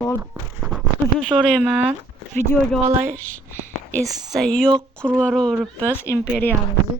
Uzun so'rayman. Videoga olish esa yo'q, quraveribmiz imperiyamizni.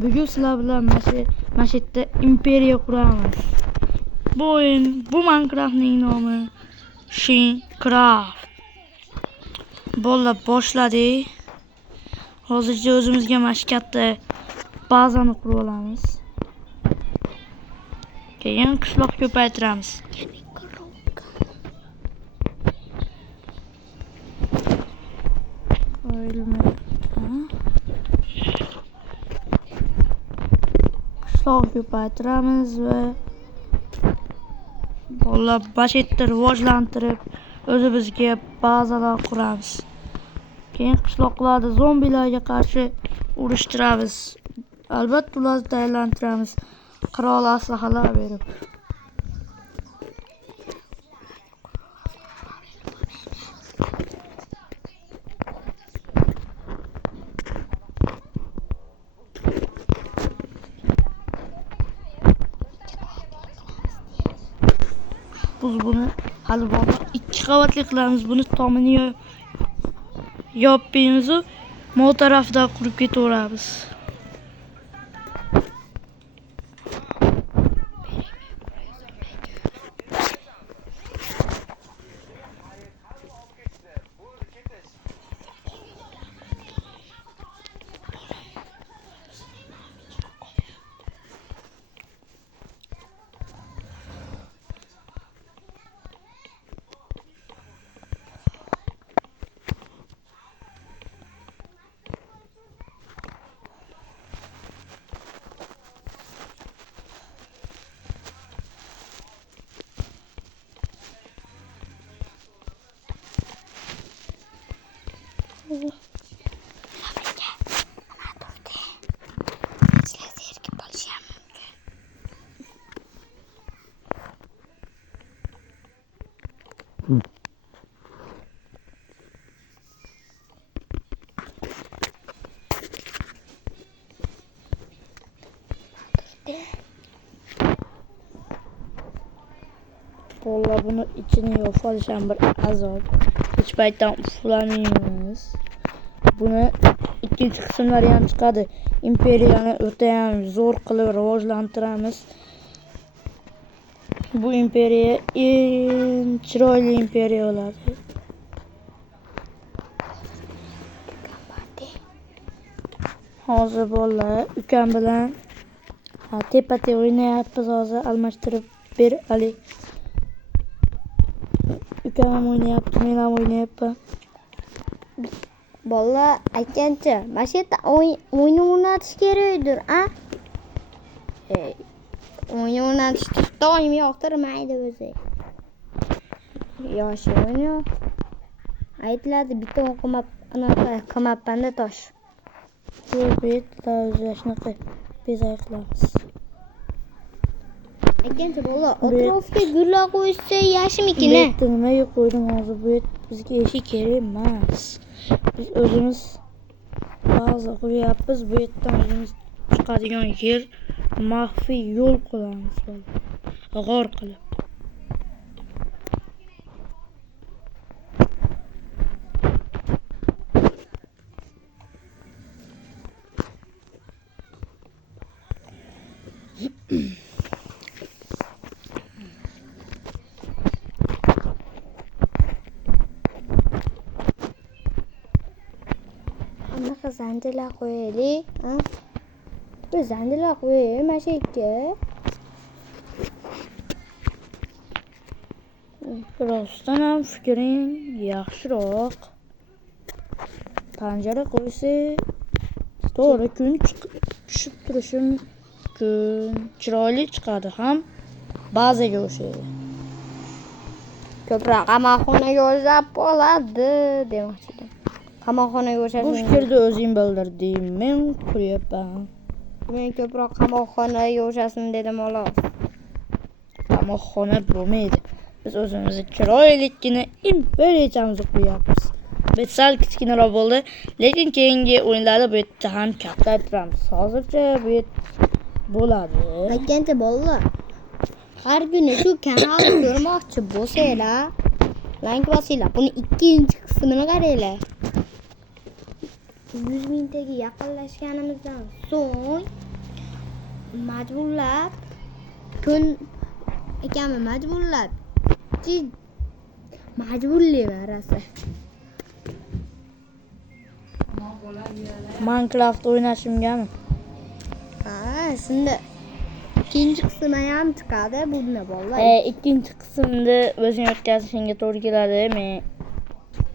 Bugun sizlar bilan mana shu yerda imperiya quramiz. Bu Minecraftning nomi Shinecraft. Bolalar boshladik. Hozircha o'zimizga mana shu katta bazani qurib olamiz. Keyin qishloq ko'paytiramiz. Qishloq ko'paytiramiz va bolalar bashetni rivojlantirib o'zimizga bazalar quramiz. Keyin qishloqlarda zombilarga qarshi urushtiramiz. Albatta ularni tayyorlantiramiz. Qurol aslahalar berib. Biz buni hali bor 2 qavatli qilamiz. Buni tomini yopmaymiz, mo tarafdan qurib ketaveramiz. Vallahi bunu içini yofalışan bir azap. Hiç paytdan ufulamıyoruz. Bunu ikinci kısımlar yan çıkadı. İmperiyani o'tayam zo'r qilib rivojlantiramiz. Bu imperiya eng chiroyli imperiya bo'ladi. Hozir bolalar ukam bilan tepa-tep o'ynayapmiz. Hozir almashtirib ber Ali. Ukam ham o'ynayapti, men ham o'ynayapman. Bolalar aytgancha, mana shu yerda o'yin o'ynatish kerakdir, a? O'yin o'ynatishni doim yoqtirmaydi o'zi. Yoshi o'ynuyor. Aytiladi, bitta o'qimab, anaqa qilmabman-da tosh. Bu yerda o'zlashnaqa bezak qilamiz. Aytgancha bolalar, atrofga gullar qo'yishsa yaxshimikin? Bu yerda nimaga qo'ydim hozir? Bu yer bizga eshik kerak emas. Biz o'zimiz baza quryapmiz. Bu yerdan o'zimiz chiqadigan yer maxfiy yo'l qilamiz. G'or qilib. Anaqa zanjirlar qo'yaylik, ha? Bu zanjirlar qo'yaylik mana shu yerga. Rostdan ham fikring yaxshiroq. Panjara qo'ysa to'g'ri kun tushib turishi mumkin. Chiroyli chiqadi ham bazaga o'xshaydi. Ko'proq qamoqxonaga o'xshab qoladi demoqchi edim. Qamoqxonaga o'xshab. Bu fikrni o'zing bildirding, men kuryapman. Men ko'proq qamoqxonaga o'xshasin dedim xolos. Qamoqxona bo'lmaydi. Biz o'zimizni chiroylikgina imperiyamizni quryapmiz. Bu sal kichkinaroq bo'ldi, lekin keyingi o'yinlarda bu yerda ham kattaytiramiz. Hozircha bu yer bo'ladi. Aytgancha bolalar, har kuni shu kanalni ko'rmoqchi bo'lsanglar, like bosinglar. Buni ikkinchi qismini qaranglar. 100 mingtaga yaqinlashganimizdan so'ng majburlab ekanmi majburlab majburlayman rosa. Minecraft o'ynashimgami? Ha, shunda ikkinchi qismi ham chiqadi bunda bolalar. Ikkinchi qismni o'zing o'tkazishingga to'g'ri keladi. Men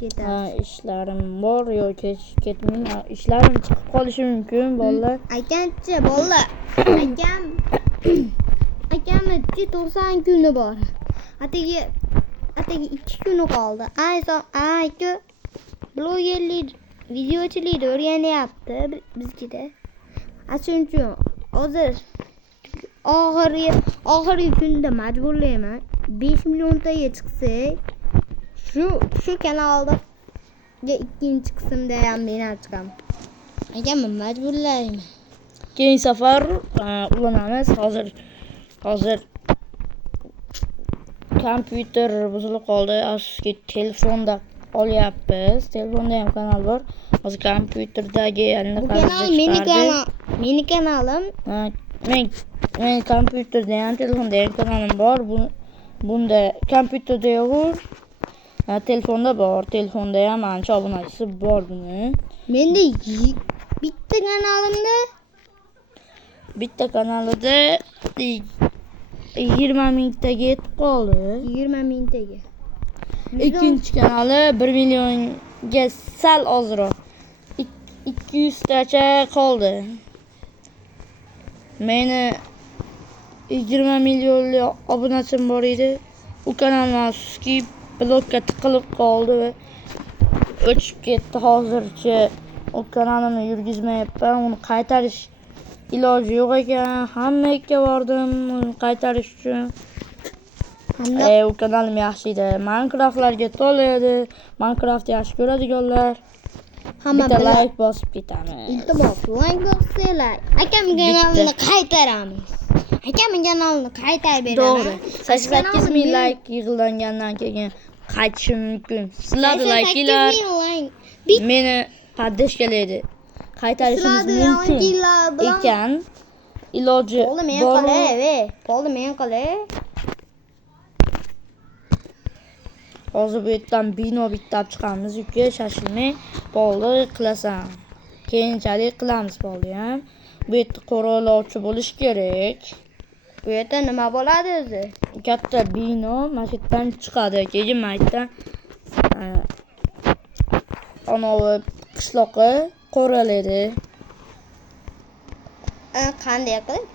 Ketamiz. ishlarim bor yoki ketmayman. Ishlarim chiqib qolishi mumkin bolalar. Aytgancha bolalar. Akamni 90 kuni bor. Atigi 2 kuni qoldi. Aka blogerlik, videochilik o'rganyapti bizgida. Shuning uchun hozir oxirgi kunda majburlayman. 5 milliontaga chiqsak, shu kanalda ikkinchi qismda ham men chiqaman. Akamni majburlayman. Keyingi safar ulanamiz. Hozir kompyuter buzilib qoldi. Afsuski telefonda olyapmiz. Telefonda ham kanal bor. Hozir kompyuterdagi Bu kanal meni kanalim. Men kompyuterda ham telefonda ham kanalim bor. Bunda kompyuterda yo'q. Telefonda bor. Telefonda ham ancha obunachisi bor buni. Menda bitta kanalida 20 mingtaga yetib qoldi. 20 mingtaga. Ikkinchi kanali 1 millionga sal ozroq. 200 tacha qoldi. Meni 20 millionli obunachim bor edi. U kanal afsuski blokka tiqilib qoldi va o'chib ketdi. Hozircha o kanalimni yurgizmayapman. Uni qaytarish iloji yo'q ekan. Hamma yerga bordim uni qaytarish uchun. U kanalim yaxshi edi. Minecraftlarga to'la edi. Minecraft yaxshi ko'radiganlar bitta like bosib ketamiz. Iltimos, like bosinglar. Akamning kanalini qaytaramiz. Akamning kanalini qaytarib beraman. To'g'ri. 88 ming like yig'ilgandan keyin qaytishi mumkin. Sizlarning like'lar meni podдержкаlaydi. Qaytarishimiz mumkin ekan. Iloji bor. Bo'ldi men qilay. Hozir bu yerdan bino bitlab chiqamiz. Uka shashilmay bo'ldi qilasan. Keyinchalik qilamiz bo'ldi ham. Bu yerda qo'riqlovchi bo'lish kerak. Bu yerda nima bo'ladi o'zi? Katta bino masjiddan chiqadi. Keyin maytdan anavi qishloqqa qo'ralaydi. Qanday qilib?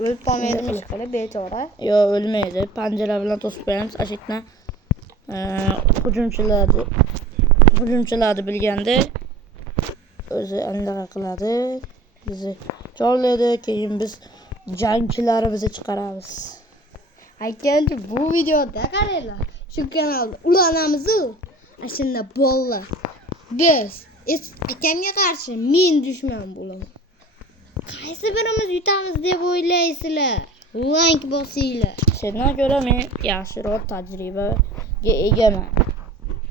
O'lib qolmaydimi qilib bechora? Yo'q, o'lmaydi. Panjara bilan to'sib qo'yamiz. Ashitna hujumchilarni bilganda o'zi anaqa qiladi. Bizni chorlaydi, keyin biz jangchilarimizni chiqaramiz. Aytgancha bu videoda qaranglar. Shu kanalda ulanamiz-ku. Ashunda bolalar. Biz akamga qarshi men dushman bo'laman. Qaysi birimiz yutamiz deb o'ylaysizlar? Like bosinglar. Sendan ko'ra men yaxshiroq tajribaga egaman.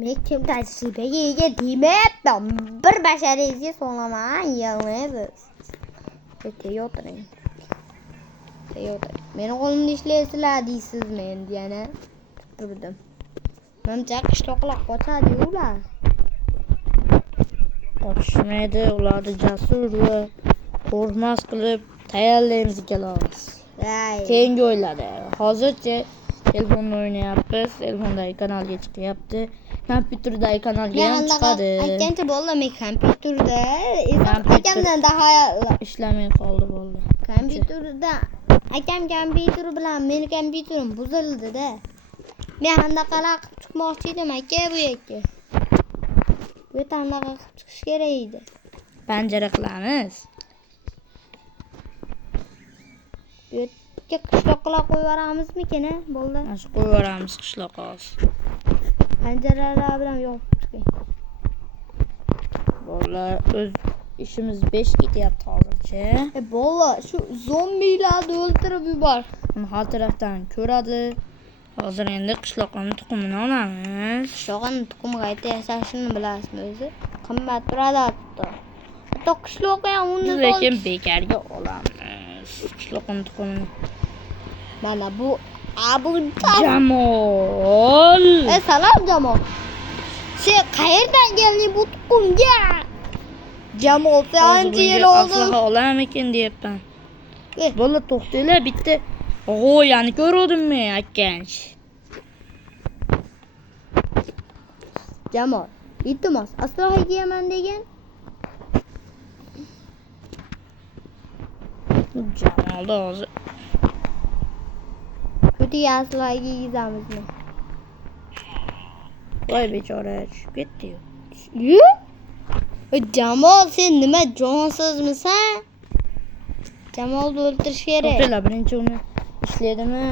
Men kim tajribaga ega demayapman. Bir basharangizga so'laman, yig'laysiz. Yo'tiring. Meni qo'limda ishlaysizlar deysiz men yana. Turdim. Menimcha qishloqlar qochadi ular. Qochishmaydi, ularni jasur va qo'rqmas qilib tayyorlaymiz kelamiz. Keyingi o'yladi. Hozircha telefonda o'ynayapmiz. Telefondagi kanalga chiqyapti. Kompyuterdagi kanalga ham chiqadi. Aytgancha bolalar men kompyuterda akamdan daha ishlamay qoldi bo'ldi. Kompyuterda akam kompyuteri bilan meni kompyuterim buzildi-da. Men handaqalar qilib chiqmoqchi edim aka bu yerga. Bu yerda handaqa qilib chiqish kerak edi. Panjara qilamiz. Bu yerga qishloqlar qo'yib yuboramizmikin, bo'ldi? Mana shu qo'yib yuboramiz qishloqqa. Panjaralar bilan yopib chiqing. Bolalar o'z ishimiz 5 ketyapti hozircha. Bolalar shu zombilarni o'ldirib yubor. Uni har tarafdan ko'radi. Hozir endi qishloqning tuxumini olamiz. Qishloqning tuxumi qayta yasashini bilasizmi o'zi? Qimmat turadi hatto. Hatto qishloqqa ham uni Lekin bekarga olamiz qishloqning tuxumini. Mana bu abu Jamol. Salom Jamol. Sen qayerdan kelding bu tuxumga? Jamol sen ancha yil oldi. Aslaha olamikin deyapman. Eh. Bola to'xtanglar, bitta g'oyani ko'rdimmi akkanch? Jamol, iltimos, asloha kiyaman degan. Jamolda hozir Kutiga asloha kiygizamizmi? voy bechora tushib ketdi-yu. Yu? Jamol sen nima jonsizmisan? Jamolni o'ldirish kerak. To'xtanglar, birinchi uni ishlaydimi?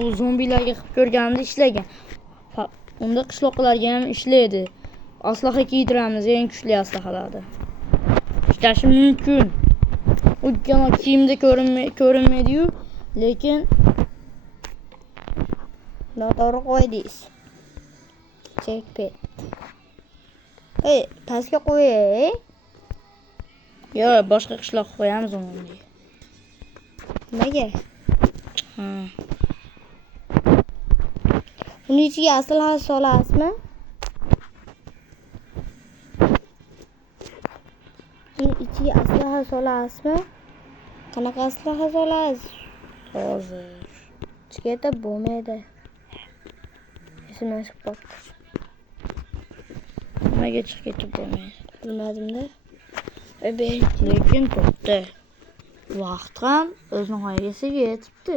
U zombilarga qilib ko'rganimda ishlagan. Unda qishloqlarga ham ishlaydi. Aslaha kiydiramiz, eng kuchli aslahalardan. Ishlashi mumkin. U kiyimda ko'rinmaydi-yu, lekin noto'g'ri qo'ydingiz. Checkpad. Pastga qo'yay. Yo, boshqa qishloqqa qo'yamiz uni. Nimaga? Ha. Uni ichiga aslaha solasizmi? Uni ichiga aslaha solasizmi? Qanaqa aslaha solasiz? Hozir. Chigata bo'lmaydi. Esimdan chiqib qoldi. Nimaga chiqib ketib bo'lmaydi? Bilmadim-da. Lekin to'xta. Vaqt ham o'z nihoyasiga yetibdi.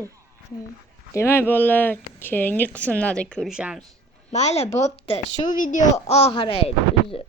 Demak, bolalar, keyingi qismlarda ko'rishamiz. Mayli, bo'pti. Shu video oxiri edi.